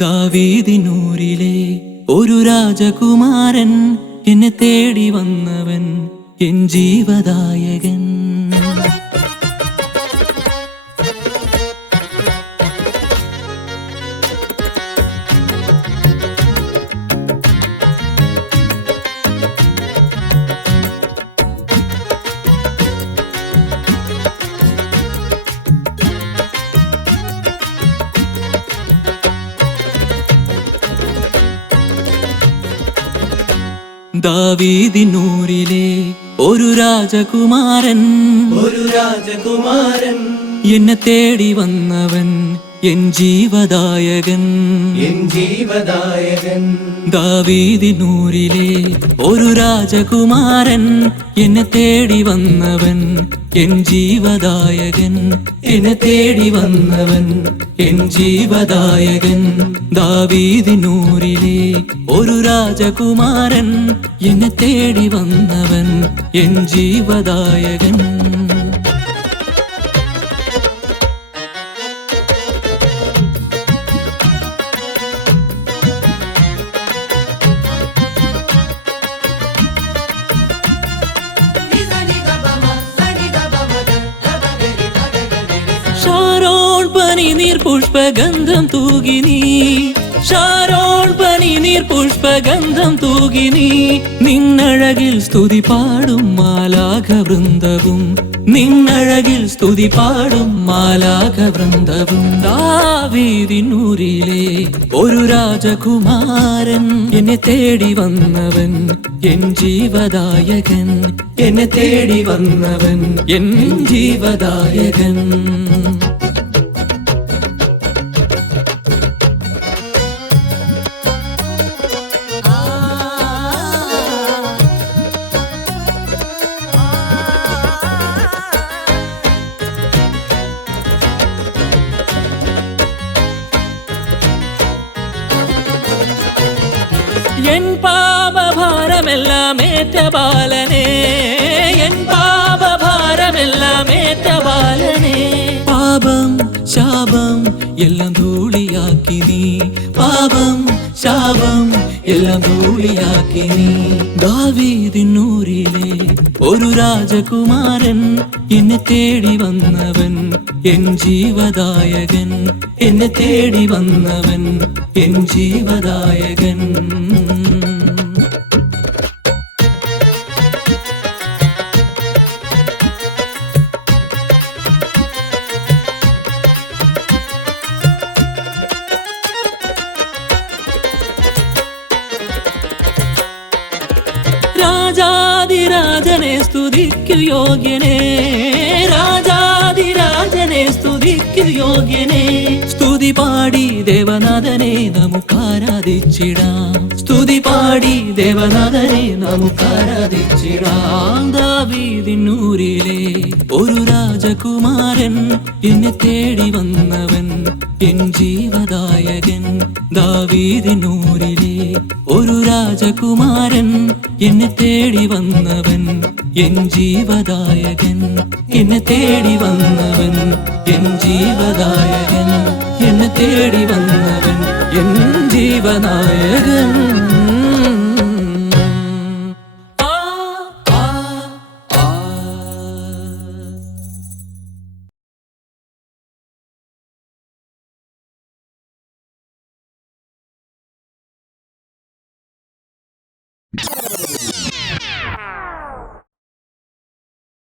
ദാവീദിനൂരിലെ ഒരു രാജകുമാരൻ, എന്നെ തേടി വന്നവൻ എൻ ജീവദായകൻ. ദാവീദിനൂരിലെ ഒരു രാജകുമാരൻ, എന്നെ തേടി വന്നവൻ എൻ ജീവദായകൻ. ദാവീദിനൂരിലെ ഒരു രാജകുമാരൻ, എന്നെ തേടി വന്നവൻ എൻ ജീവദായകൻ. എന്നെ തേടി വന്നവൻ എൻ ജീവദായകൻ. ദാവീദിനൂരിലെ ഒരു രാജകുമാരൻ, എന്നെ തേടി വന്നവൻ എൻ ജീവദായകൻ. ഷാരോൺ പനിനീർ പുഷ്പഗന്ധം തൂകിനി, ഷാരോൺ പനിനീർ പുഷ്പഗന്ധം തൂകിനി. നിന്നഴകിൽ സ്തുതി പാടും മാലാഖവൃന്ദവും, നിന്നഴകിൽ സ്തുതി പാടും മാലാഖവൃന്ദവും. ദാവീദിനൂരിലെ ഒരു രാജകുമാരൻ, എന്നെ തേടി വന്നവൻ എൻ ജീവദായകൻ. എന്നെ തേടി വന്നവൻ എൻ ജീവദായകൻ. എൻ പാപഭാരമെല്ലാം ഏറ്റ ബാലനേ, എൻ പാപഭാരമെല്ലാം ഏറ്റ ബാലനേ. പാപം ശാപം എല്ലാം ധൂളിയാക്കി നീ, പാപം ശാപം എല്ലാം ധൂളിയാക്കി നീ. ദാവീദിനൂരിലെ ഒരു രാജകുമാരൻ, എന്നെ തേടി വന്നവൻ എൻ ജീവദായകൻ. എന്നെ തേടി വന്നവൻ എൻ ജീവദായകൻ. രാജാധിരാജനെ സ്തുതിക്കു യോഗ്യനേ, രാജാധിരാജനെ സ്തുതിക്കു യോഗ്യനേ. സ്തുതി പാടി ദേവനാഥനെ നമുക്കാരാധിച്ചിടാം, സ്തുതി പാടി ദേവനാഥനെ നമുക്കാരാധിച്ചിടാം. ദാവീദിനൂരിലെ ഒരു രാജകുമാരൻ, എന്നെ തേടി വന്നവൻ എൻ ജീവദായകൻ. ദാവീദിനൂരിലെ ഒരു രാജകുമാരൻ, എന്നെ തേടി വന്നവൻ എൻ ജീവദായകൻ. എന്നെ തേടി വന്നവൻ എൻ ജീവദായകൻ. എന്നെ തേടി വന്നവൻ എൻ ജീവനായകൻ.